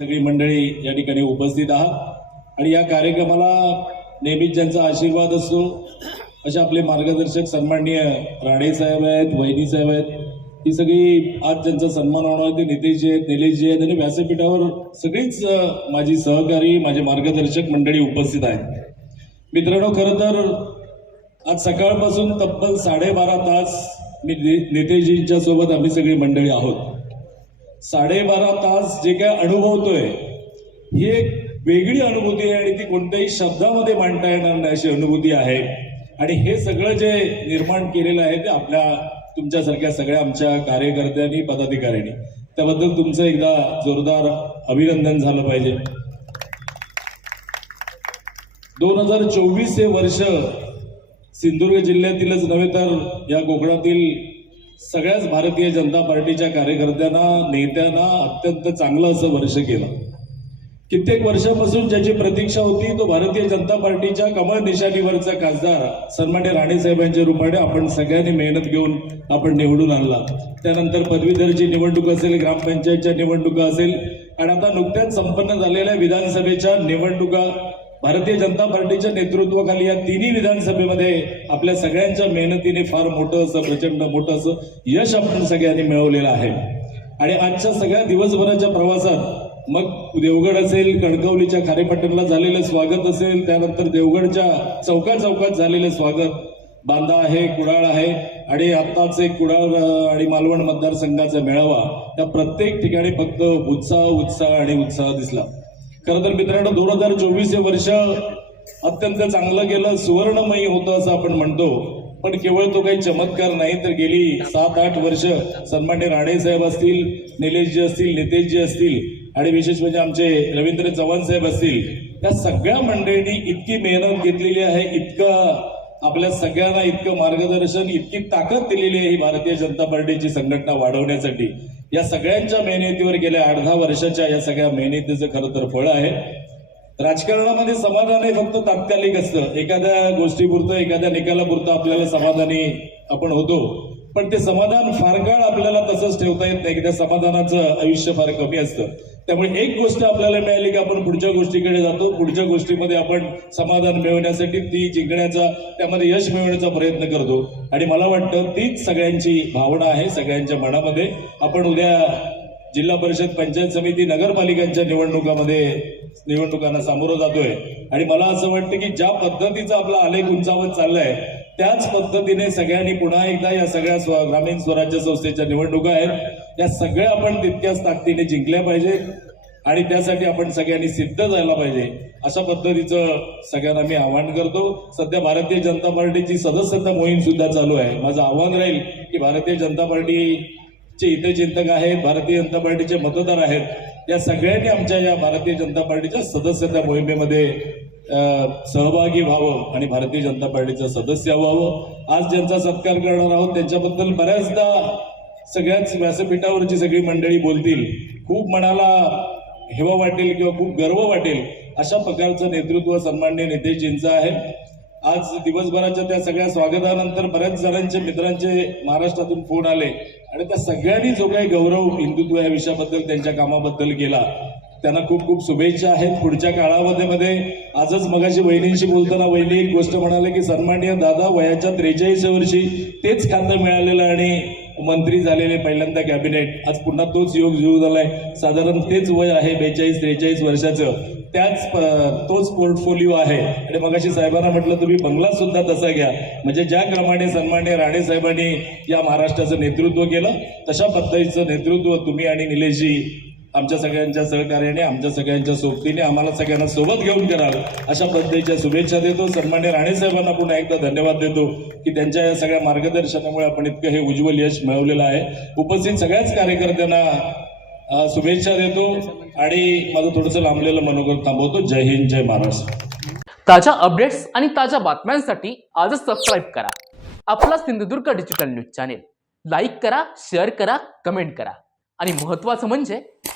सगळी मंडळी या ठिकाणी उपस्थित आहात आणि या कार्यक्रमाला नेहमीच ज्यांचा आशीर्वाद असतो असे आपले मार्गदर्शक सन्माननीय राणे साहेब आहेत वहिनी साहेब आहेत ही सगळी आज ज्यांचा सन्मान होणार आहे ते नितेशजी आहेत निलेशजी आहेत आणि व्यासपीठावर सगळीच माझी सहकारी माझे मार्गदर्शक मंडळी उपस्थित आहेत मित्रांनो खरं तर आज सकाळपासून तब्बल साडेबारा तास मी नितेशजींच्या सोबत आम्ही सगळी मंडळी आहोत साडेबारा तास जे काय अनुभवतोय ही एक वेगळी अनुभूती आहे आणि ती कोणत्याही शब्दामध्ये मांडता येणार नाही अशी अनुभूती आहे आणि हे सगळं जे निर्माण केलेलं आहे ते आपल्या तुमच्यासारख्या सगळ्या आमच्या कार्यकर्त्यांनी पदाधिकाऱ्यांनी त्याबद्दल तुमचं एकदा जोरदार अभिनंदन झालं पाहिजे दोन हजार चोवीस हे वर्ष सिंधुदुर्ग जिल्ह्यातीलच नव्हे तर या कोकणातील सगळ्याच भारतीय जनता पार्टीच्या कार्यकर्त्यांना नेत्यांना अत्यंत चांगलं असं वर्ष केलं कित्येक वर्षापासून ज्याची प्रतीक्षा होती तो भारतीय जनता पार्टीच्या कमळ निशाणीवरचा खासदार सन्मान्य राणेसाहेबांच्या रूपाने आपण सगळ्यांनी मेहनत घेऊन आपण निवडून आणला त्यानंतर पदवीधरची निवडणूक असेल ग्रामपंचायतच्या निवडणुका असेल आणि आता नुकत्याच संपन्न झालेल्या विधानसभेच्या निवडणुका भारतीय जनता पार्टीच्या नेतृत्वाखाली या तिन्ही विधानसभेमध्ये आपल्या सगळ्यांच्या मेहनतीने फार मोठं असं प्रचंड मोठं असं यश आपण सगळ्यांनी मिळवलेलं आहे आणि आजच्या सगळ्या दिवसभराच्या प्रवासात मग देवगड असेल कणकवलीच्या खारेपाटणला झालेलं स्वागत असेल त्यानंतर देवगडच्या चौका चौकात झालेलं स्वागत बांदा आहे कुडाळ आहे आणि आत्ताच एक कुडाळ आणि मालवण मतदारसंघाचा मेळावा त्या प्रत्येक ठिकाणी फक्त उत्साह उत्साह आणि उत्साह दिसला खर तर मित्रांनो दोन हजार चोवीस हे वर्ष अत्यंत चांगलं गेलं सुवर्णमयी होतं असं आपण म्हणतो पण केवळ तो काही चमत्कार नाही तर गेली सात आठ वर्ष सन्मान्य राणे साहेब असतील निलेशजी असतील नितेशजी असतील आणि विशेष म्हणजे आमचे रवींद्र चव्हाण साहेब असतील त्या सगळ्या मंडळींनी इतकी मेहनत घेतलेली आहे इतकं आपल्या सगळ्यांना इतकं मार्गदर्शन इतकी ताकद दिलेली आहे ही भारतीय जनता पार्टीची संघटना वाढवण्यासाठी या सगळ्यांच्या मेहनतीवर गेल्या आठ दहा वर्षाच्या या सगळ्या मेहनतीचं खरं तर फळ आहे राजकारणामध्ये समाधान हे फक्त तात्कालिक असतं एखाद्या गोष्टीपुरतं एखाद्या निकालापुरतं आपल्याला समाधानी आपण होतो पण ते समाधान फार काळ आपल्याला तसंच ठेवता येत नाही त्या समाधानाचं आयुष्य फार कमी असतं त्यामुळे एक गोष्ट आपल्याला मिळाली की आपण पुढच्या गोष्टीकडे जातो पुढच्या गोष्टीमध्ये आपण समाधान मिळवण्यासाठी ती जिंकण्याचा त्यामध्ये यश मिळवण्याचा प्रयत्न करतो आणि मला वाटतं तीच सगळ्यांची भावना आहे सगळ्यांच्या मनामध्ये आपण उद्या जिल्हा परिषद पंचायत समिती नगरपालिकांच्या निवडणुकामध्ये निवडणुकांना सामोरं जातोय आणि मला असं वाटतं की ज्या पद्धतीचा आपला आलेख उंचावत चाललाय त्याच पद्धतीने सगळ्यांनी पुन्हा एकदा या सगळ्या ग्रामीण स्वराज्य संस्थेच्या निवडणुका आहेत या सगळ्या आपण तितक्याच ताकदीने जिंकल्या पाहिजे आणि त्यासाठी आपण सगळ्यांनी सिद्ध जायला पाहिजे अशा पद्धतीचं सगळ्यांना मी आवाहन करतो सध्या भारतीय जनता पार्टीची सदस्यता मोहीम सुद्धा चालू आहे माझं आव्हान राहील की भारतीय जनता पार्टीचे इथे चिंतक आहेत भारतीय जनता पार्टीचे मतदार आहेत या सगळ्यांनी आमच्या या भारतीय जनता पार्टीच्या सदस्यता मोहिमेमध्ये सहभागी व्हावं आणि भारतीय जनता पार्टीचं सदस्य व्हावं आज ज्यांचा सत्कार करणार आहोत त्यांच्याबद्दल बऱ्याचदा सगळ्याच व्यासपीठावरची सगळी मंडळी बोलतील खूप मनाला हेवा वाटेल किंवा खूप गर्व वाटेल अशा प्रकारचं नेतृत्व सन्मान्य नितेशजींचं आहे आज दिवसभराच्या त्या सगळ्या स्वागतानंतर बऱ्याच जणांचे मित्रांचे महाराष्ट्रातून फोन आले आणि त्या सगळ्यांनी जो काही गौरव हिंदुत्व या विषयाबद्दल त्यांच्या कामाबद्दल केला त्यांना खूप खूप शुभेच्छा आहेत पुढच्या काळामध्ये मध्ये आजच मगाशी वहिनींशी बोलताना वहिनी एक गोष्ट म्हणाले की सन्मान्य दादा वयाच्या त्रेचाळीस वर्षी तेच खातं मिळालेलं आणि मंत्री झालेले पहिल्यांदा कॅबिनेट आज पुन्हा तोच योग सुरू झालाय साधारण तेच वय आहे बेचाळीस त्रेचाळीस वर्षाचं त्याच तोच पोर्टफोलिओ आहे आणि मगाशी साहेबांना म्हटलं तुम्ही बंगला सुद्धा तसा घ्या म्हणजे ज्या क्रमाने सन्मान्य राणे साहेबांनी या महाराष्ट्राचं नेतृत्व केलं तशा पद्धतीचं नेतृत्व तुम्ही आणि निलेशजी आमच्या सगळ्यांच्या सहकार्याने आमच्या सगळ्यांच्या सोबतीने आम्हाला सगळ्यांना सोबत घेऊन कराल अशा पद्धतीच्या शुभेच्छा देतो सन्मान्य राणे साहेबांना पुन्हा एकदा धन्यवाद देतो की त्यांच्या या सगळ्या मार्गदर्शनामुळे आपण इतकं हे उज्ज्वल यश मिळवलेलं आहे उपस्थित सगळ्याच कार्यकर्त्यांना शुभेच्छा देतो आणि माझं थोडंसं लांबलेलं मनोगत थांबवतो जय हिंद जय महाराष्ट्र ताज्या अपडेट्स आणि ताज्या बातम्यांसाठी आजच सबस्क्राईब करा आपला Sindhudurg digital news channel like करा शेअर करा कमेंट करा आणि महत्वाचं म्हणजे